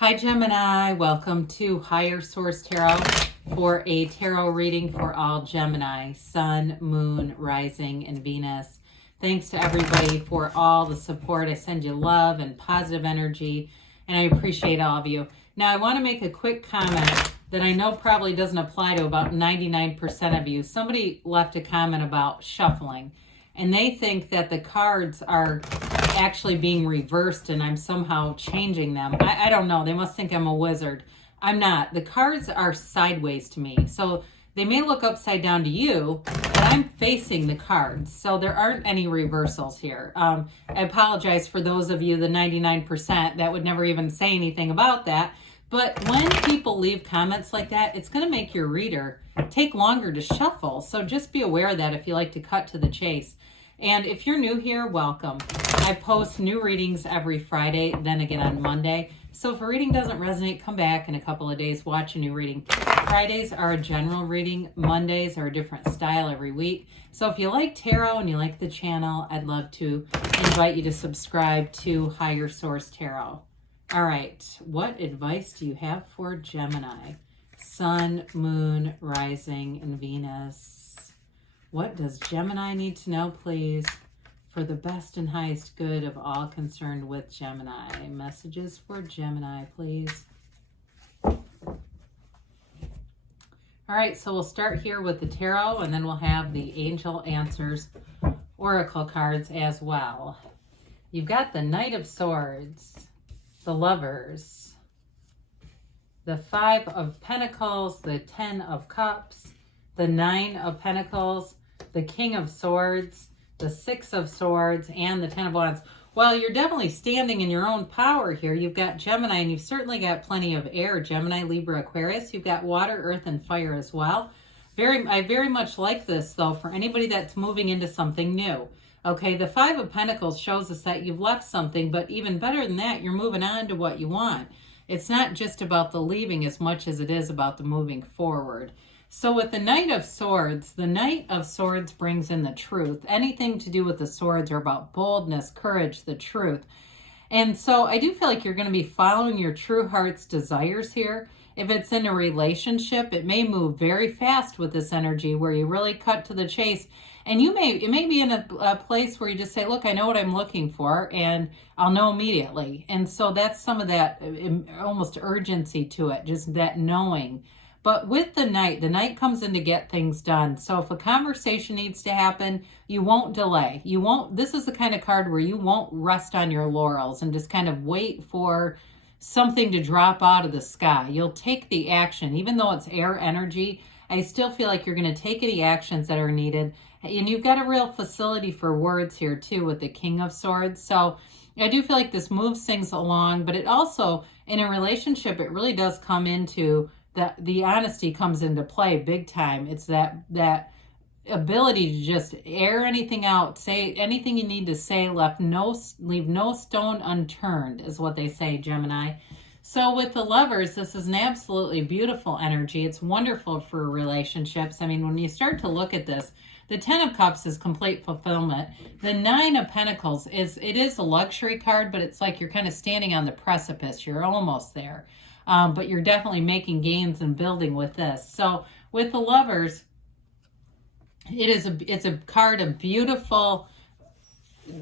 Hi Gemini, welcome to Higher Source Tarot for a tarot reading for all Gemini, Sun, Moon, Rising, and Venus. Thanks to everybody for all the support. I send you love and positive energy, and I appreciate all of you. Now I want to make a quick comment that I know probably doesn't apply to about 99% of you. Somebody left a comment about shuffling, and they think that the cards are actually being reversed and I'm somehow changing them. I don't know. They must think I'm a wizard. I'm not. The cards are sideways to me. So they may look upside down to you, but I'm facing the cards. So there aren't any reversals here. I apologize for those of you, the 99%, that would never even say anything about that. But when people leave comments like that, it's going to make your reader take longer to shuffle. So just be aware of that if you like to cut to the chase. And if you're new here, welcome. I post new readings every Friday, then again on Monday. So if a reading doesn't resonate, come back in a couple of days, watch a new reading. Fridays are a general reading. Mondays are a different style every week. So if you like tarot and you like the channel, I'd love to invite you to subscribe to Higher Source Tarot. All right, what advice do you have for Gemini? Sun, Moon, Rising, and Venus. What does Gemini need to know, please, for the best and highest good of all concerned with Gemini? Messages for Gemini, please. All right, so we'll start here with the tarot, and then we'll have the Angel Answers Oracle cards as well. You've got the Knight of Swords, the Lovers, the Five of Pentacles, the Ten of Cups, the Nine of Pentacles, the King of Swords, the Six of Swords, and the Ten of Wands. Well, you're definitely standing in your own power here. You've got Gemini, and you've certainly got plenty of air. Gemini, Libra, Aquarius. You've got water, earth, and fire as well. I very much like this, though, for anybody that's moving into something new. Okay, the Five of Pentacles shows us that you've left something, but even better than that, you're moving on to what you want. It's not just about the leaving as much as it is about the moving forward. So with the Knight of Swords brings in the truth. Anything to do with the swords are about boldness, courage, the truth. And so I do feel like you're going to be following your true heart's desires here. If it's in a relationship, it may move very fast with this energy where you really cut to the chase. And it may be in a place where you just say, look, I know what I'm looking for, and I'll know immediately. And so that's some of that almost urgency to it, just that knowing. But with the Knight comes in to get things done. So if a conversation needs to happen, you won't delay. This is the kind of card where you won't rest on your laurels and just kind of wait for something to drop out of the sky. You'll take the action. Even though it's air energy, I still feel like you're going to take any actions that are needed. And you've got a real facility for words here too with the King of Swords. So I do feel like this moves things along, but it also, in a relationship, it really does come into the honesty comes into play big time. It's that ability to just air anything out, say anything you need to say, leave no stone unturned is what they say, Gemini. So with the Lovers, this is an absolutely beautiful energy. It's wonderful for relationships. I mean, when you start to look at this, the Ten of Cups is complete fulfillment. The Nine of Pentacles is a luxury card, but it's like you're kind of standing on the precipice. You're almost there. But you're definitely making gains and building with this. So with the Lovers, it's a card of beautiful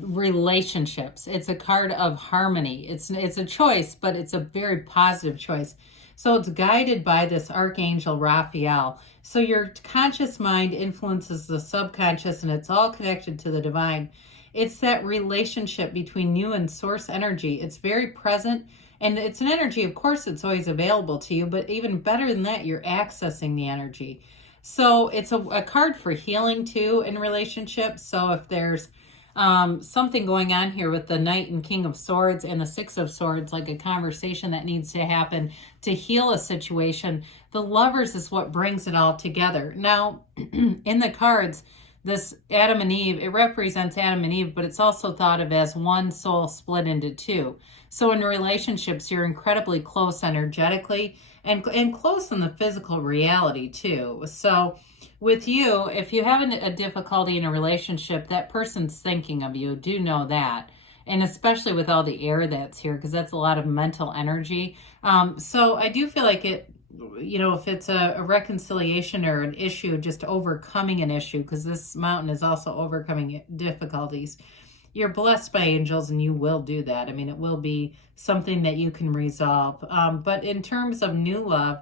relationships. It's a card of harmony. It's a choice, but it's a very positive choice. So it's guided by this Archangel Raphael. So your conscious mind influences the subconscious, and it's all connected to the divine. It's that relationship between you and source energy. It's very present. And it's an energy, of course, it's always available to you, but even better than that, you're accessing the energy. So it's a card for healing, too, in relationships. So if there's something going on here with the Knight and King of Swords and the Six of Swords, like a conversation that needs to happen to heal a situation, the Lovers is what brings it all together. Now, in the cards, this Adam and Eve, it represents Adam and Eve, but it's also thought of as one soul split into two. So in relationships, you're incredibly close energetically and close in the physical reality too. So with you, if you have a difficulty in a relationship, that person's thinking of you. Do know that. and especially with all the air that's here, because that's a lot of mental energy. So I do feel like it, if it's a reconciliation or an issue, just overcoming an issue, because this mountain is also overcoming difficulties. You're blessed by angels and you will do that. I mean, it will be something that you can resolve. But in terms of new love,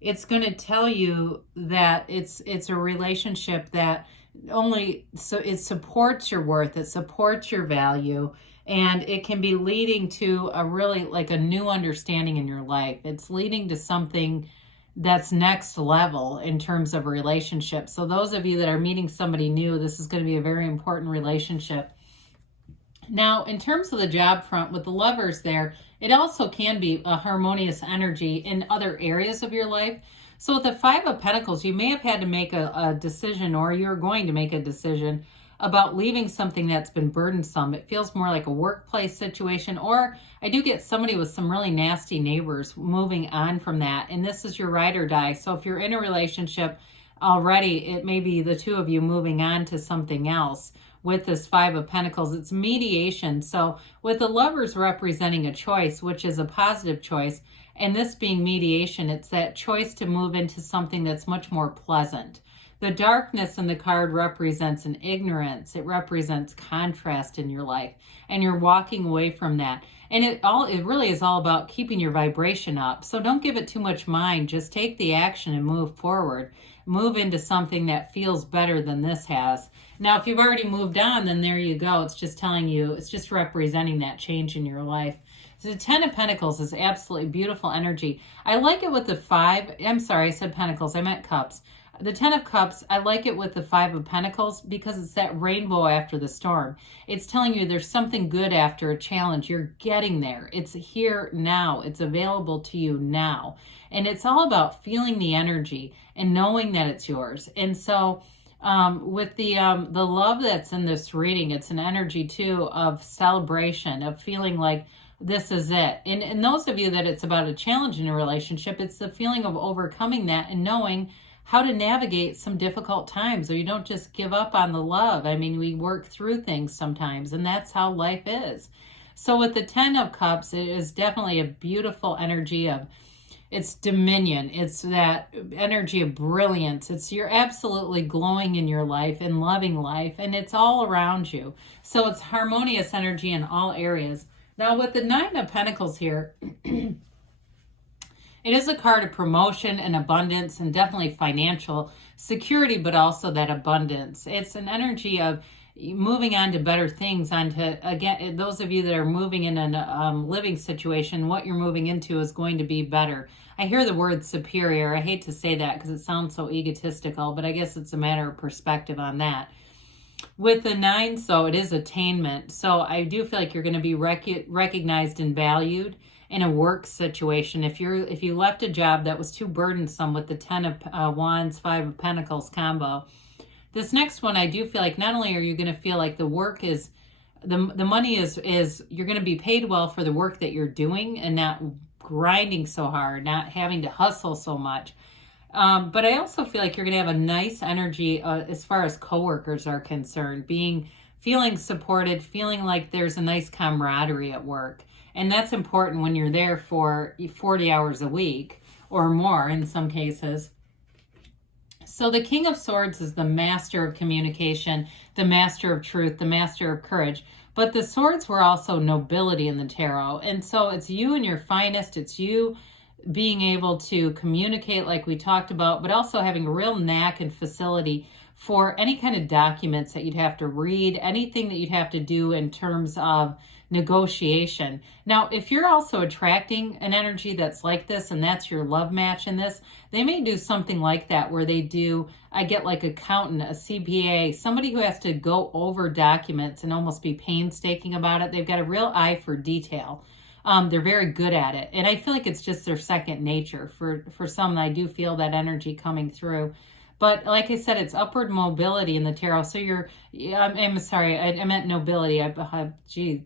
it's going to tell you that it's a relationship that it supports your worth, it supports your value, and it can be leading to a really like a new understanding in your life. It's leading to something that's next level in terms of a relationship. So those of you that are meeting somebody new, this is going to be a very important relationship. Now, in terms of the job front with the Lovers there, it also can be a harmonious energy in other areas of your life. So with the Five of Pentacles, you may have had to make a decision, or you're going to make a decision about leaving something that's been burdensome. It feels more like a workplace situation, or I do get somebody with some really nasty neighbors moving on from that. And this is your ride or die. So if you're in a relationship already, it may be the two of you moving on to something else. With this Five of Pentacles, it's mediation. So with the Lovers representing a choice, which is a positive choice, and this being mediation, it's that choice to move into something that's much more pleasant. The darkness in the card represents an ignorance. It represents contrast in your life, and you're walking away from that. And it really is all about keeping your vibration up. So don't give it too much mind. Just take the action and move forward. Move into something that feels better than this has. Now, if you've already moved on, then there you go. It's just telling you, it's just representing that change in your life. So the Ten of Pentacles is absolutely beautiful energy. I like it with the I said Pentacles, I meant Cups. The Ten of Cups, I like it with the Five of Pentacles because it's that rainbow after the storm. It's telling you there's something good after a challenge. You're getting there. It's here now. It's available to you now. And it's all about feeling the energy and knowing that it's yours. And so with the love that's in this reading, it's an energy too of celebration, of feeling like this is it. And those of you that it's about a challenge in a relationship, it's the feeling of overcoming that and knowing how to navigate some difficult times, or you don't just give up on the love. I mean, we work through things sometimes, and that's how life is. So with the Ten of Cups, it is definitely a beautiful energy of, it's dominion. It's that energy of brilliance. It's you're absolutely glowing in your life and loving life, and it's all around you. So it's harmonious energy in all areas. Now with the Nine of Pentacles here, it is a card of promotion and abundance and definitely financial security, but also that abundance. It's an energy of moving on to better things, again, those of you that are moving in a living situation, what you're moving into is going to be better. I hear the word superior. I hate to say that because it sounds so egotistical, but I guess it's a matter of perspective on that. With the Nine, so it is attainment. So I do feel like you're going to be recognized and valued in a work situation. If you left a job that was too burdensome with the Ten of Wands, Five of Pentacles combo, this next one, I do feel like not only are you going to feel like the work is, the money is you're going to be paid well for the work that you're doing and not grinding so hard, not having to hustle so much. But I also feel like you're going to have a nice energy as far as coworkers are concerned, feeling supported, feeling like there's a nice camaraderie at work. And that's important when you're there for 40 hours a week or more in some cases. So the King of Swords is the master of communication, the master of truth, the master of courage. But the swords were also nobility in the tarot. And so it's you and your finest. It's you being able to communicate like we talked about, but also having a real knack and facility for any kind of documents that you'd have to read, anything that you'd have to do in terms of negotiation. Now, if you're also attracting an energy that's like this and that's your love match in this, they may do something like that where they do, I get like accountant, a CPA, somebody who has to go over documents and almost be painstaking about it. They've got a real eye for detail. They're very good at it. And I feel like it's just their second nature. For some, I do feel that energy coming through. But like I said, it's upward mobility in the tarot. So I'm sorry, I meant nobility.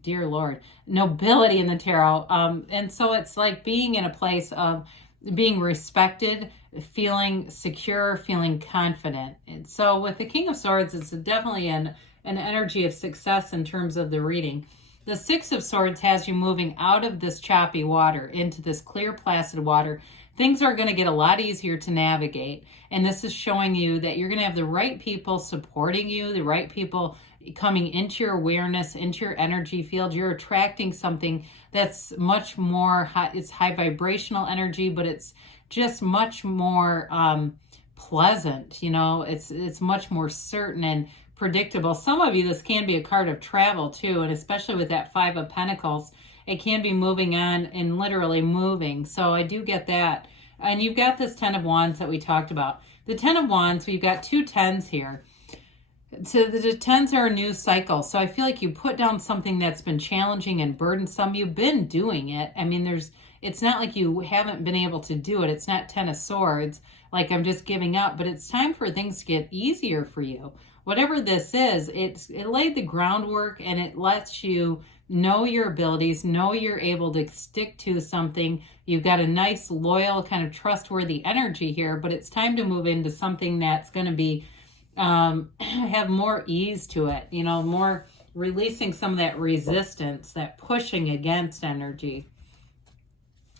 Dear Lord, nobility in the tarot. And so it's like being in a place of being respected, feeling secure, feeling confident. And so with the King of Swords, it's definitely an energy of success in terms of the reading. The Six of Swords has you moving out of this choppy water into this clear, placid water. Things are going to get a lot easier to navigate. And this is showing you that you're going to have the right people supporting you, the right people coming into your awareness, into your energy field. You're attracting something that's much more high, it's high vibrational energy, but it's just much more pleasant. You know, it's much more certain and predictable. Some of you, this can be a card of travel too, and especially with that Five of Pentacles, it can be moving on and literally moving. So I do get that. And you've got this Ten of Wands that we talked about. The Ten of Wands, we've got two tens here. So the tens are a new cycle. So I feel like you put down something that's been challenging and burdensome. You've been doing it. I mean, it's not like you haven't been able to do it. It's not Ten of Swords, like I'm just giving up, but it's time for things to get easier for you. Whatever this is, it laid the groundwork, and it lets you know your abilities, know you're able to stick to something. You've got a nice, loyal, kind of trustworthy energy here, but it's time to move into something that's going to be have more ease to it, you know, more releasing some of that resistance, that pushing against energy.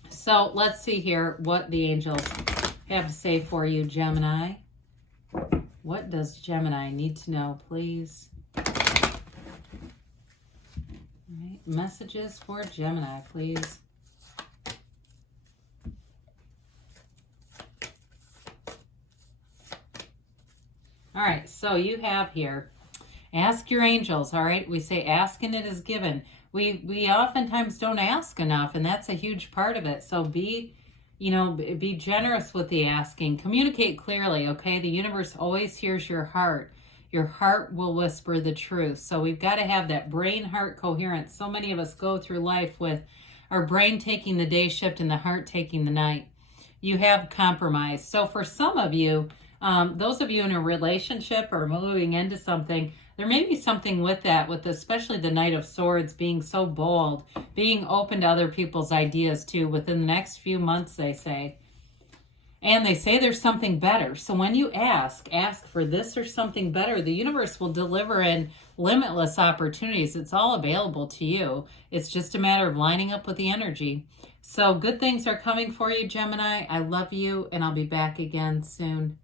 So let's see here what the angels have to say for you, Gemini. What does Gemini need to know, please? All right. Messages for Gemini, please. All right, so you have here, ask your angels, all right? We say ask and it is given. We oftentimes don't ask enough, and that's a huge part of it. So be generous with the asking. Communicate clearly, okay? The universe always hears your heart. Your heart will whisper the truth. So we've got to have that brain-heart coherence. So many of us go through life with our brain taking the day shift and the heart taking the night. You have compromise. So for some of you, those of you in a relationship or moving into something, there may be something with that, with especially the Knight of Swords being so bold, being open to other people's ideas too within the next few months, they say. And they say there's something better. So when you ask for this or something better, the universe will deliver in limitless opportunities. It's all available to you. It's just a matter of lining up with the energy. So good things are coming for you, Gemini. I love you, and I'll be back again soon.